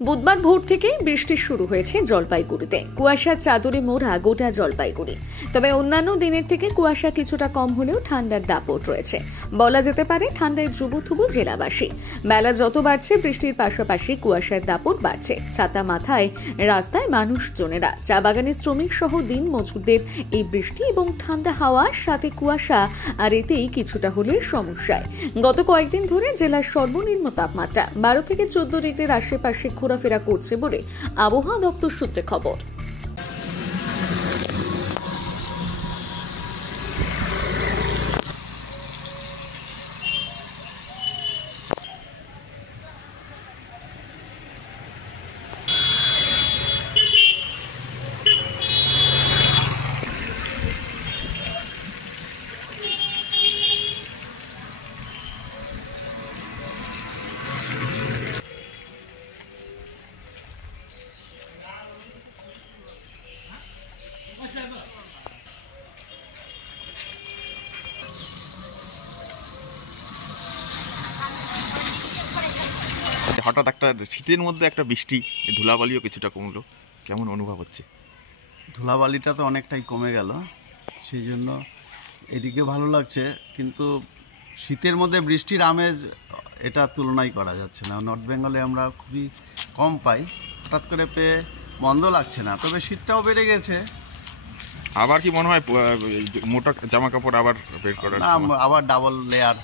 বুধবার ভোর থেকে বৃষ্টি শুরু হয়েছে জলপাইগুড়িতে। কুয়াশার চাদরে মোড়া গোটা জলপাইগুড়ি। তবে অন্যান্য দিনের থেকে কুয়াশা কিছুটা কম হলেও ঠান্ডার দাপট রয়েছে। বলা যেতে পারে ঠান্ডায় ধ্রুবথুবু জেলাবাসী। বেলা যত বাড়ছে বৃষ্টির পাশাপাশি কুয়াশার দাপট বাড়ছে। ছাতা মাথায় রাস্তায় মানুষজনেরা। চা বাগানের শ্রমিক সহ দিন মজুরদের এই বৃষ্টি এবং ঠান্ডা হাওয়ার সাথে কুয়াশা আর এতেই কিছুটা হলে সমস্যায়। গত কয়েকদিন ধরে জেলার সর্বনিম্ন তাপমাত্রা 12 থেকে 14 ডিগ্রির আশেপাশে ঘোরাফেরা করছে বলে আবহাওয়া দপ্তর সূত্রে খবর। হঠাৎ একটা শীতের মধ্যে একটা বৃষ্টি, ধুলাবালিও কিছুটা কমলো, কেমন অনুভব হচ্ছে? ধুলাবালিটা তো অনেকটাই কমে গেল, সেই জন্য এদিকে ভালো লাগছে। কিন্তু শীতের মধ্যে বৃষ্টির আমেজ এটা তুলনাই করা যাচ্ছে না। নর্থ বেঙ্গলে আমরা খুবই কম পাই, হঠাৎ করে পেয়ে মন্দ লাগছে না। তবে শীতটাও বেড়ে গেছে। আবার কি মনে হয় মোটা জামা কাপড় আবার বের করার আবার ডাবল লেয়ার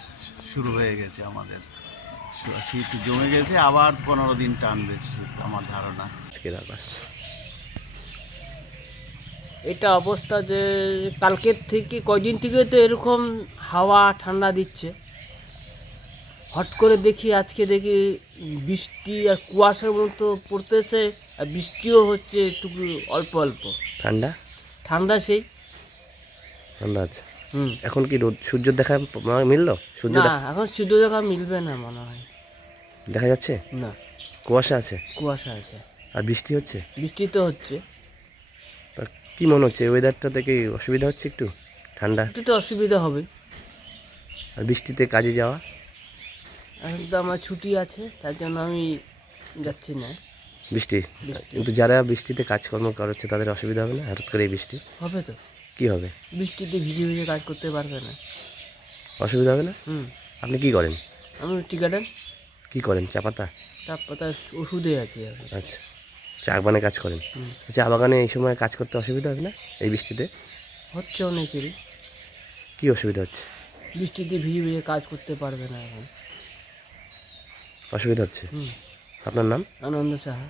শুরু হয়ে গেছে আমাদের। শীত জমে গেছে, আবার 15 দিন টানবে শীত আমার ধারণা। এটা অবস্থা যে কালকের থেকে কয়দিন থেকে তো এরকম হাওয়া ঠান্ডা দিচ্ছে। হট করে দেখি আজকে দেখি বৃষ্টি আর কুয়াশার মতো পড়তেছে, আর বৃষ্টিও হচ্ছে একটু অল্প অল্প। ঠান্ডা সেই ঠান্ডা আছে। এখন কি রোদ সূর্য দেখা মিললো? সূর্য না, এখন সূর্য দেখা মিলবে না মনে হয়। দেখা যাচ্ছে না, কুয়াশা আছে। কুয়াশা আছে আর বৃষ্টি হচ্ছে। বৃষ্টি তো হচ্ছে। কি মনে হচ্ছে ওয়েদারটা থেকে অসুবিধা হচ্ছে? একটু ঠান্ডা একটু তো অসুবিধা হবে। আর বৃষ্টিতে কাজে যাওয়া? এখন তো আমার ছুটি আছে, তার জন্য আমি যাচ্ছি না। বৃষ্টি কিন্তু যারা বৃষ্টিতে কাজকর্ম করছে তাদের অসুবিধা হবে না? হঠাৎ করে এই বৃষ্টি হবে তো। কি হবে? বৃষ্টিতে ভিজে ভিজে কাজ করতে পারবে না। অসুবিধা হবে না? আপনি কি করেন? আমি টি গার্ডেন। কি করেন? চা পাতা? চা পাতা ওষুধে আছে। আচ্ছা, চা বাগানে কাজ করেন। চা বাগানে এই সময় কাজ করতে অসুবিধা হবে না এই বৃষ্টিতে? হচ্ছে অনেকেরই। কি অসুবিধা হচ্ছে? বৃষ্টিতে ভিজে ভিজে কাজ করতে পারবে না, এখন অসুবিধা হচ্ছে। আপনার নাম? আনন্দ সাহা।